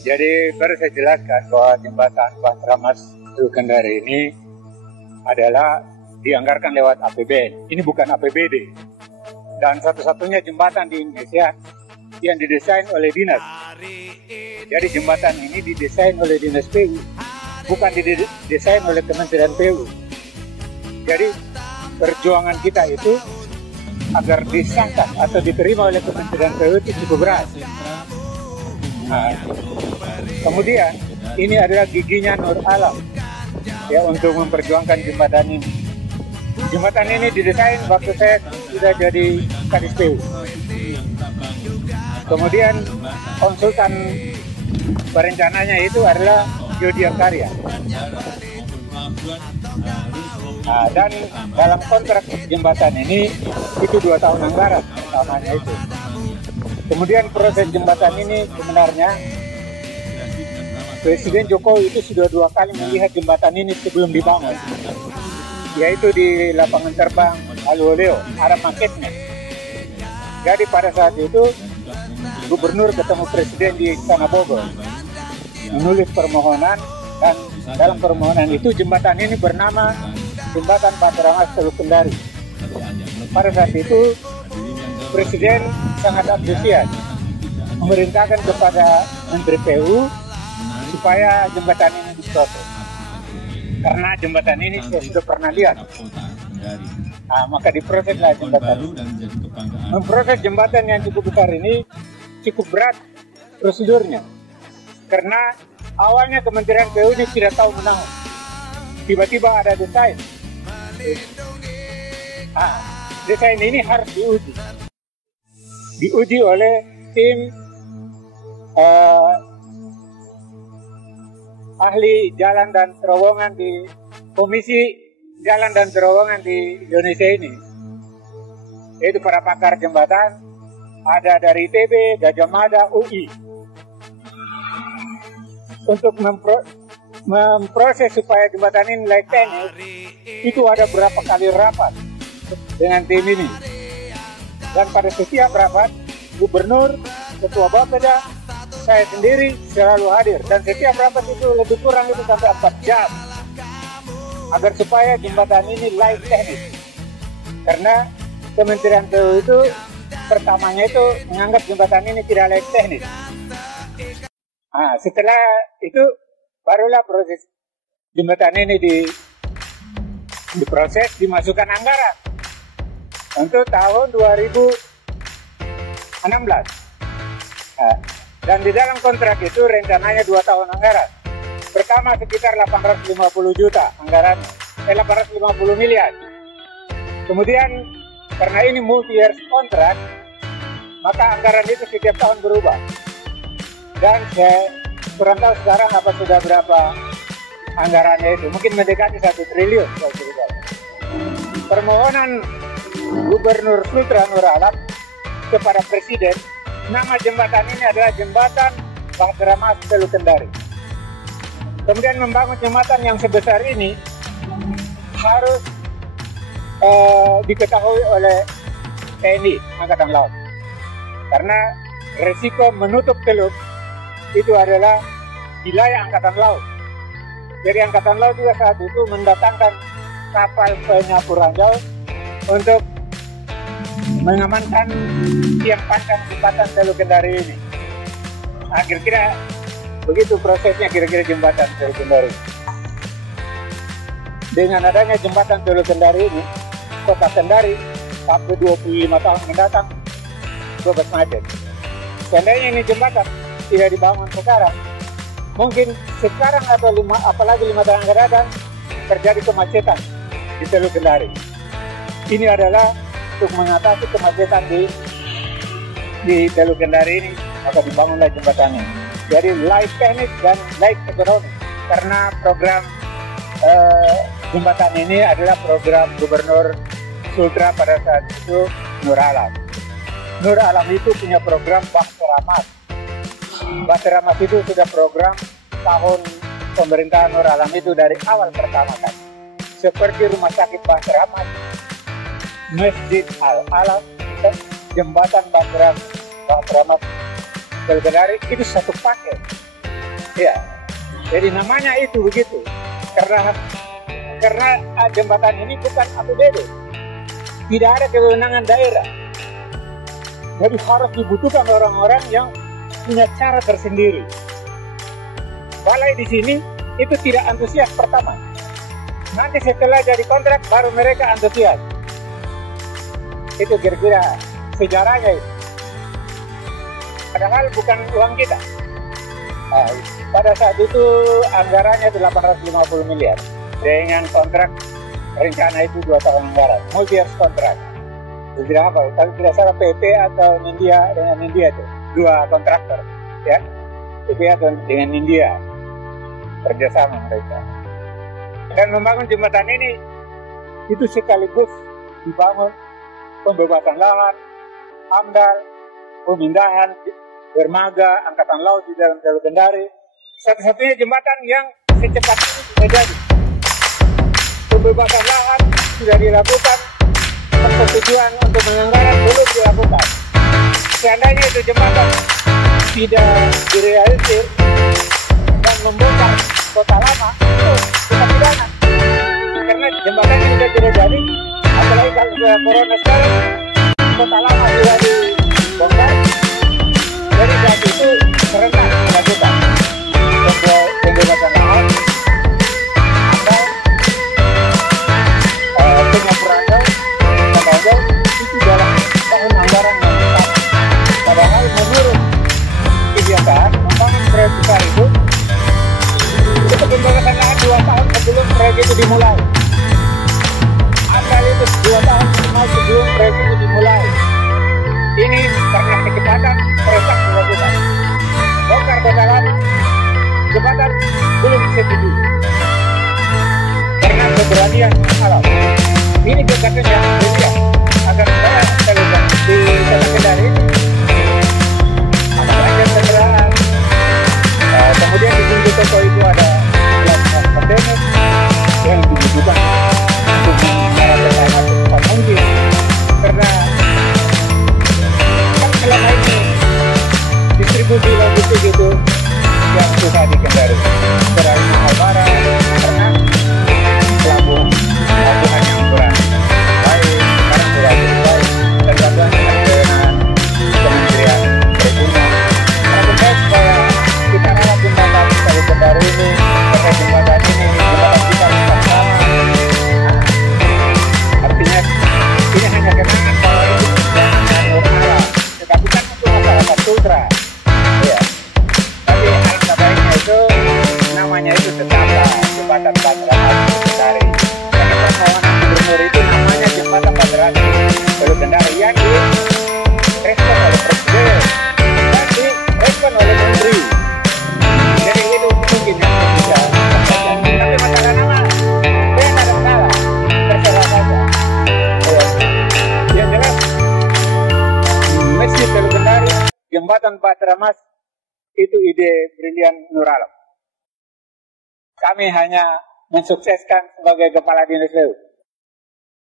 Jadi baru saya jelaskan bahwa jembatan Bahtera Mas Teluk Kendari ini adalah dianggarkan lewat APBN. Ini bukan APBD. Dan satu-satunya jembatan di Indonesia yang didesain oleh dinas. Jadi jembatan ini didesain oleh dinas PU, bukan didesain oleh Kementerian PU. Jadi perjuangan kita itu agar disahkan atau diterima oleh Kementerian PU itu cukup berat. Nah, kemudian ini adalah giginya Nur Alam ya untuk memperjuangkan jembatan ini. Jembatan ini didesain waktu saya sudah jadi Kadis PU. Kemudian konsultan perencananya itu adalah Yudi Karya. Nah, dan dalam kontrak jembatan ini itu 2 tahun anggaran namanya itu. Kemudian proses jembatan ini sebenarnya Presiden Jokowi itu sudah 2 kali melihat jembatan ini sebelum dibangun, yaitu di lapangan terbang Haloleo, ada maketnya. Jadi pada saat itu Gubernur ketemu Presiden di Istana Bogor, menulis permohonan, dan dalam permohonan itu jembatan ini bernama Jembatan Bahtera Mas Teluk Kendari. Pada saat itu Presiden sangat antusias memerintahkan kepada Menteri PU supaya jembatan ini diproses. Karena jembatan ini saya sudah pernah lihat. Nah, maka diproseslah jembatan. Memproses jembatan yang cukup besar ini cukup berat prosedurnya. Karena awalnya Kementerian PU ini tidak tahu menang. Tiba-tiba ada desain. Desain ini harus diuji oleh tim ahli jalan dan terowongan di Komisi Jalan dan Terowongan di Indonesia ini, yaitu para pakar jembatan, ada dari ITB, Gajah Mada, UI, untuk memproses supaya jembatan ini layak teknis. Itu ada berapa kali rapat dengan tim ini. Dan pada setiap rapat, Gubernur, Ketua Bapeda, saya sendiri selalu hadir. Dan setiap rapat itu lebih kurang itu sampai 4 jam. Agar supaya jembatan ini layak teknis. Karena Kementerian PU itu pertamanya itu menganggap jembatan ini tidak layak teknis. Nah, setelah itu barulah proses jembatan ini diproses, dimasukkan anggaran untuk tahun 2016. Dan di dalam kontrak itu rencananya 2 tahun anggaran. Pertama sekitar 850 juta anggaran, 850 miliar. Kemudian karena ini multi-year kontrak, maka anggaran itu setiap tahun berubah. Dan saya kurang tahu sekarang apa sudah berapa anggarannya itu, mungkin mendekati 1 triliun. Permohonan Gubernur Sultra Nur Alam kepada Presiden, nama jembatan ini adalah Jembatan Bahtera Mas Teluk Kendari. Kemudian membangun jembatan yang sebesar ini harus diketahui oleh TNI Angkatan Laut, karena resiko menutup teluk itu adalah wilayah Angkatan Laut. Jadi Angkatan Laut juga saat itu mendatangkan kapal penyapu ranjau untuk mengamankan tiang pandang jembatan Teluk Kendari ini. Nah, kira-kira begitu prosesnya kira-kira jembatan Teluk Kendari. Dengan adanya jembatan Teluk Kendari ini, Kota Kendari sampai 25 tahun mendatang bebas macet. Seandainya ini jembatan tidak dibangun sekarang, mungkin sekarang atau apalagi 5 tahun akan datang terjadi kemacetan di Teluk Kendari. Ini adalah untuk mengatasi kemacetan di Teluk Kendari ini, maka dibangunlah jembatan ini. Jadi layak teknis dan layak ekonomi, karena program jembatan ini adalah program Gubernur Sultra pada saat itu Nur Alam. Nur Alam itu punya program Bahtera Mas. Bahtera Mas itu sudah program tahun pemerintahan Nur Alam itu dari awal pertama kali. Seperti Rumah Sakit Bahtera Mas, Masjid Al-Alam, Jembatan Bahtera Mas Teluk Kendari itu satu paket. Ya, jadi namanya itu begitu. Karena jembatan ini bukan APBD, tidak ada kewenangan daerah. Jadi harus dibutuhkan orang-orang yang punya cara tersendiri. Balai di sini itu tidak antusias pertama. Nanti setelah jadi kontrak baru mereka antusias. Itu kira-kira sejarahnya itu. Padahal bukan uang kita. Pada saat itu anggarannya 850 miliar. Dengan kontrak rencana itu 2 tahun anggaran. Multi-years kontrak. Tidak apa, kalau tidak salah PP atau India dengan India itu. 2 kontraktor. Ya. PP atau dengan India. Kerjasama mereka. Dan membangun jembatan ini itu sekaligus dibangun pembebasan lahan, AMDAL, pemindahan dermaga Angkatan Laut di dalam Teluk Kendari. Satu-satunya jembatan yang secepat ini terjadi. Pembebasan lahan sudah dilakukan, persetujuan untuk penganggaran belum dilakukan. Seandainya itu jembatan tidak direalisir dan membongkar kota lama, itu kita pidana. Karena jembatannya sudah tidak jadi, apalagi kalau sudah corona sekarang, kota lama sudah dibongkar. Dari saat itu serentak dilakukan pembebasan lahan, penyapuran itu dalam tahun anggaran yang besar. Padahal menurut kebiasaan membangun proyek besar itu pembebasan lahan 2 tahun sebelum proyek itu dimulai. Amdal itu 2 tahun sebelum proyek itu dimulai. Ini karena kecepatan merusak dilakukan. Bongkar kota lama, jembatan belum disetujui. Karena keberanian alam. Ini kegiatan yang berbeda. Agar saya terlibat di Teluk Kendari ini. Ada banyak kendaraan. Kemudian di pintu toko itu ada pelabuhan kontainer yang dibutuhkan untuk mengarahkan lahan secepat mungkin. Karena selama ini distribusi logistik itu yang susah di Kendari. Terlalu mahal barang karena pelabuhan yang kurang baik, sekarang sudah lebih baik dan bantuan dengan Kementerian Perhubungan. Harapan saya supaya kita rawat jembatan Teluk Kendari ini, pakai jembatan ini, jembatan kita bersama. Artinya ini hanya kenangan bahwa itu jangan normal. Tapi kan untuk masyarakat Sultra, ya. Tapi alangkah baiknya itu namanya itu tetaplah jembatan Patramas Kendari. Karena permohonan gubernur itu namanya jembatan Patramas Teluk Kendari yang direspon oleh Presiden dan direspon oleh Menteri. Jadi itu mungkin yang bisa. Tapi masalah nama, saya tidak ada masalah, terserah saja. Yang jelas Masjid Teluk Kendari, jembatan Patramas itu ide brilian Nur Alam. Kami hanya mensukseskan sebagai kepala dinas PU.